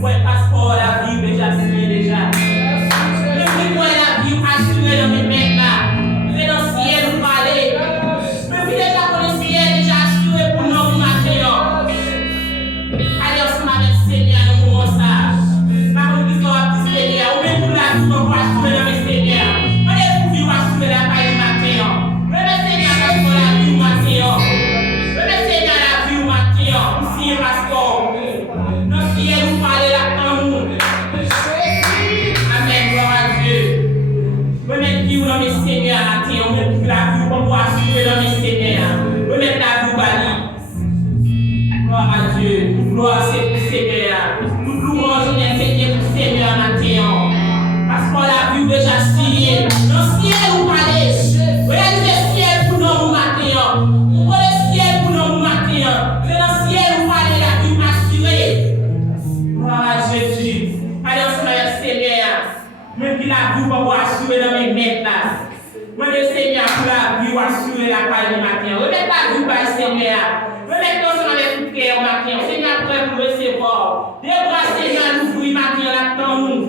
Ouais, passeport, la vie, déjà assuré déjà. Depuis moi, la vie assurée dans mes mains là. C'est dans le ciel, vous parlez. Depuis déjà pour le ciel, déjà assuré pour nous, matin. Allez, ensemble avec le Seigneur, nous mourons ça. Par contre, nous sommes petits Seigneur. Ou même pour la vie, on va assurer dans le Seigneur. On est pour vivre assurer la paix du matin. Même Seigneur, parce qu'on la vie du matin. Même Seigneur, la vie du matin. Nous signons passeport. Nous signons, nous parlons là dans nous. Amen, gloire à Dieu. Même vie dans mes Seigneurs, matin. On met la vie pour pouvoir assurer dans mes Seigneurs. On met la vie au bali. Gloire à Dieu. Gloire à Seigneur. Nous louons le Seigneur pour Seigneur matin. Parce qu'on l'a vu déjà signé. Dans le ciel, vous parlez. Regardez le ciel pour nous matin. Vous voyez le ciel pour nous matin. C'est dans le ciel, vous parlez la vie assurée. Gloire à Jésus. Allez, on se met le Seigneur. Même qu'il a vu pour assurer dans mes mains là. Moi, le Seigneur, pour la vie assurer la paix du matin. Remettez la vie par le Seigneur. Remettez-nous sur les cœur matin. Seigneur, prêt pour recevoir. Des bras, Seigneur, nous ouvrons matin, l'attendons-nous.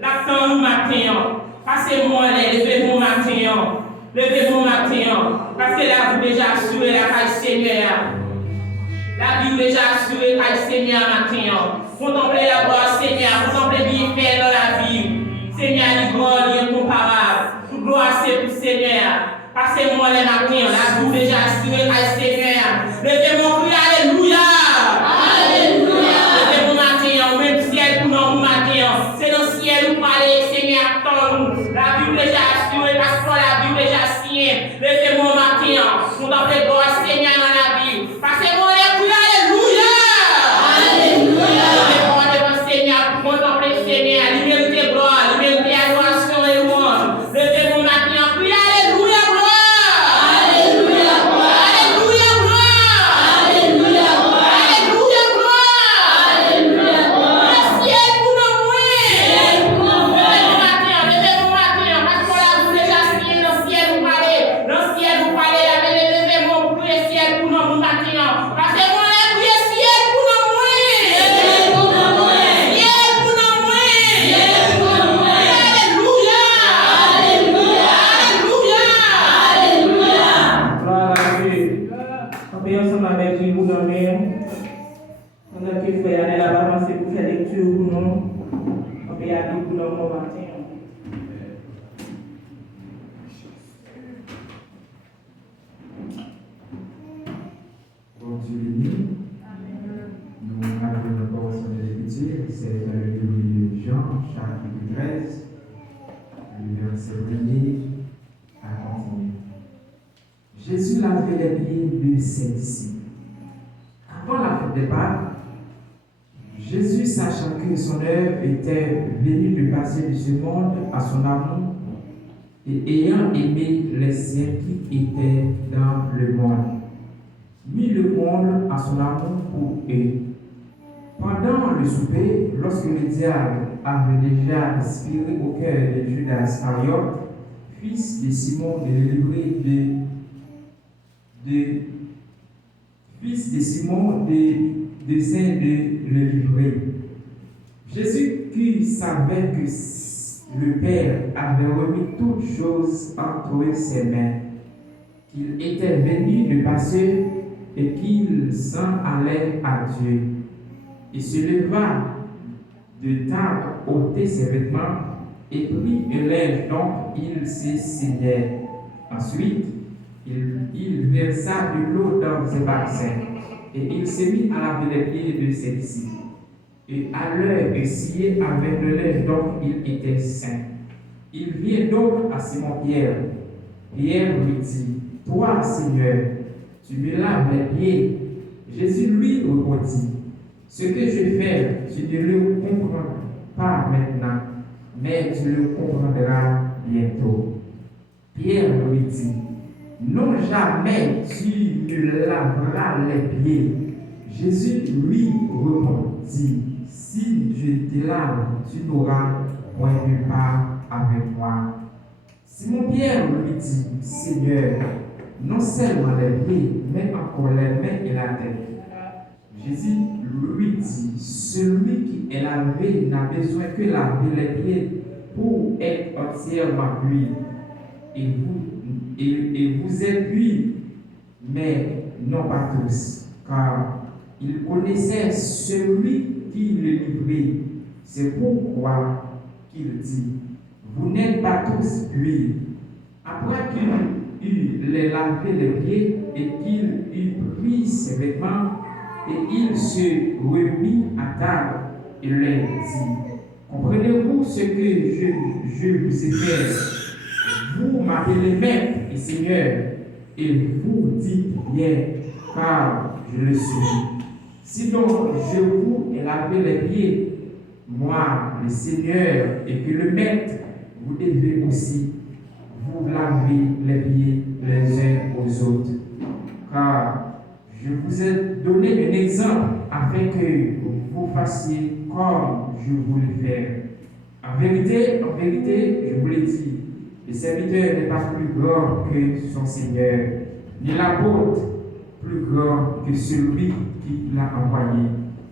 L'attendons-nous matin. Passez-moi les, levez-vous matin. Levez-vous matin. Parce que la vie déjà assurée, la paix Seigneur. La vie déjà assurée, la paix Seigneur matin. Contemplez la gloire, Seigneur. Contemplez bien fait dans la vie. Seigneur, il gloire, il est incomparable. Toute gloire, c'est pour Seigneur. Passez-moi les matins, la vie déjà assurée, la Seigneur. Levez-moi, crie, alléluia. Alléluia. Levez-vous matin, même ciel pour nous matin. C'est dans le ciel où parlez, Seigneur, attends-nous. La vie déjà assurée, parce que la vie déjà signée. Levez-moi matin, contemplez gloire, Seigneur, dans la vie. Passez-moi les cris, alléluia. Alléluia. Levez-moi devant le Seigneur, pour contempler le Seigneur. Il mérite gloire, il mérite adoration et louange. Levez-moi matin, crie, alléluia, gloire. Alléluia, gloire. Alléluia, gloire. Alléluia, gloire. Alléluia, gloire. Alléluia, gloire. Le ciel pour nous mourir. Levez-moi matin, parce qu'on l'a vu déjà signé dans le ciel, vous parlez. Dans le ciel, vous parlez, levez-moi pour prier le ciel pour nous matin. Parce que moi, je prie le ciel pour nous mourir. Ciel pour nous mourir. Ciel pour nous mourir. Ciel pour nous mourir. Alléluia. Alléluia. Alléluia. Alléluia. Gloire à Dieu. On peut ensemble avec lui, vous donner. On a que faire aller là-bas, c'est pour faire lecture pour nous. On peut y aller pour nous matin. Bon Dieu béni. Nous avons une portion de l'écriture, c'est dans le livre de Jean, chapitre 13, le verset 1er à continuer. Jésus lavait les pieds de ses disciples. Avant la fête des Pâques, Jésus, sachant que son heure était venue de passer de ce monde à son amour, et ayant aimé les siens qui étaient dans le monde, mit le monde à son amour pour eux. Pendant le souper, lorsque le diable avait déjà aspiré au cœur de Judas Iscariote, fils de Simon, de le livrer fils de Simon, de saint de le livrer. Jésus, qui savait que le Père avait remis toutes choses entre ses mains, qu'il était venu de passer et qu'il s'en allait à Dieu. Il se leva de table, ôtait ses vêtements et prit un linge, donc il se saignait. Ensuite, il versa de l'eau dans ses bassins et il se mit à laver les pieds de ses disciples. Et à l'heure de scier avec le linge, donc il était saint. Il vient donc à Simon-Pierre. Pierre lui dit, « Toi, Seigneur, tu me laves les pieds. » Jésus lui répondit, « Ce que je fais, tu ne le comprends pas maintenant, mais tu le comprendras bientôt. » Pierre lui dit, « Non, jamais tu ne laveras les pieds. » Jésus lui répondit, « Si je te lave, tu n'auras point de part avec moi. » Simon-Pierre lui dit, « Seigneur, non seulement les pieds, mais encore les mains et la tête. » Jésus lui dit, celui qui est lavé n'a besoin que laver les pieds pour être entièrement pur. Et vous êtes purs, mais non pas tous, car il connaissait celui qui le livrait. C'est pourquoi qu'il dit, vous n'êtes pas tous purs. Après qu'il eut les lavé les pieds et qu'il eut pris ses vêtements, et il se remit à table et leur dit, comprenez-vous ce que je vous ai fait? Vous m'appelez Maître et Seigneur, et vous dites bien, car je le suis. Si donc je vous ai lavé les pieds, moi, le Seigneur, et que le Maître, vous devez aussi vous laver les pieds les uns aux autres. Car je vous ai donné un exemple afin que vous fassiez comme je voulais faire. En vérité, je vous l'ai dit, le serviteur n'est pas plus grand que son Seigneur, ni l'apôtre plus grand que celui qui l'a envoyé.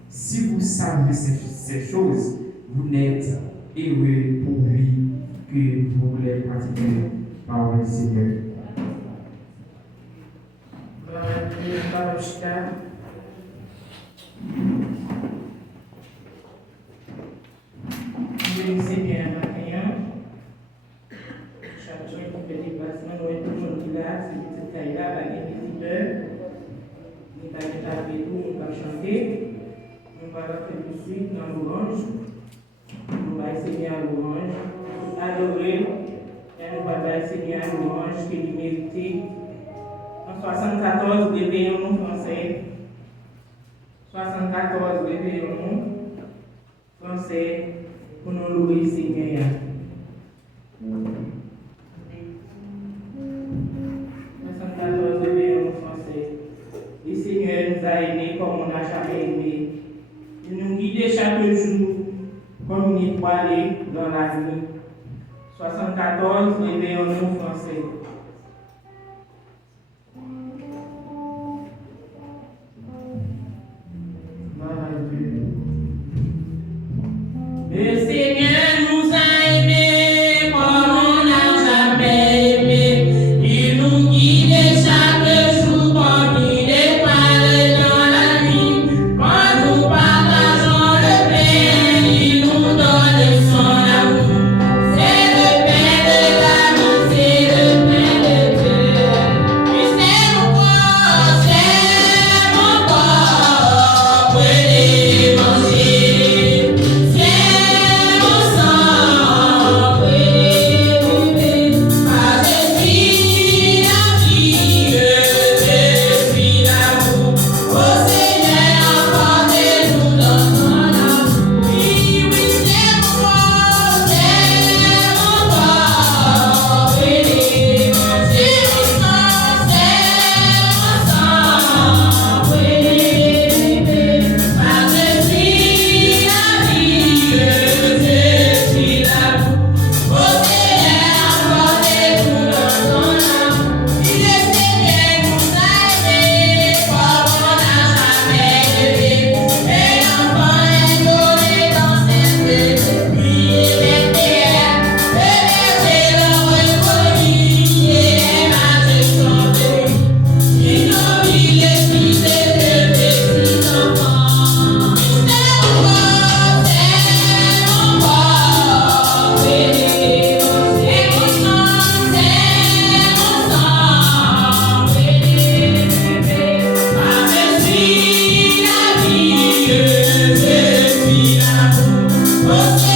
Si vous savez ces choses, vous n'êtes heureux pourvu que vous les pratiquez par le Seigneur. Seigneur, chaque jour, on fait des déplacements, nous avons tout le monde qui est là, c'est petite taille-là, la visiteurs, nous allons taper tout, on va chanter, on va faire tout de suite dans l'orange, on va essayer à l'orange, adorer, et on va essayer à l'orange qui est mérité. En 74, réveillons-nous français. 74, réveillons-nous français pour nous louer Seigneur. Le Seigneur nous a aimés comme on n'a jamais aimé. Il nous guide chaque jour comme une étoile dans la nuit. 74, réveillons-nous français. Le Seigneur nous a aimés comme on n'a jamais aimé. Il nous guide chaque jour comme une étoile dans la nuit. Quand nous partageons le pain, il nous donne son amour. C'est le pain de l'amitié, le pain de Dieu. Et c'est mon corps, prenez, mangez. C'est mon sang, prenez, buvez. Car je suis la vie, je suis l'amour. Ô Seigneur, emportez-nous dans ton amour. Oui, oui, c'est mon corps, prenez, mangez. Mon sang, prenez, buvez. Car je suis la vie, je suis l'amour. Ô Seigneur, emportez-nous dans ton amour. Si le Seigneur nous a aimés comme on n'a jamais aimé, et l'enfant est donné dans cette nuit et terre. Le berger l'ont reconnu et m'a chanté. Ils ont mis les fils de petits enfants. C'est mon corps, prenez, mangez. Mon sang, prenez, buvez. Car je suis la vie, je suis l'amour. Ô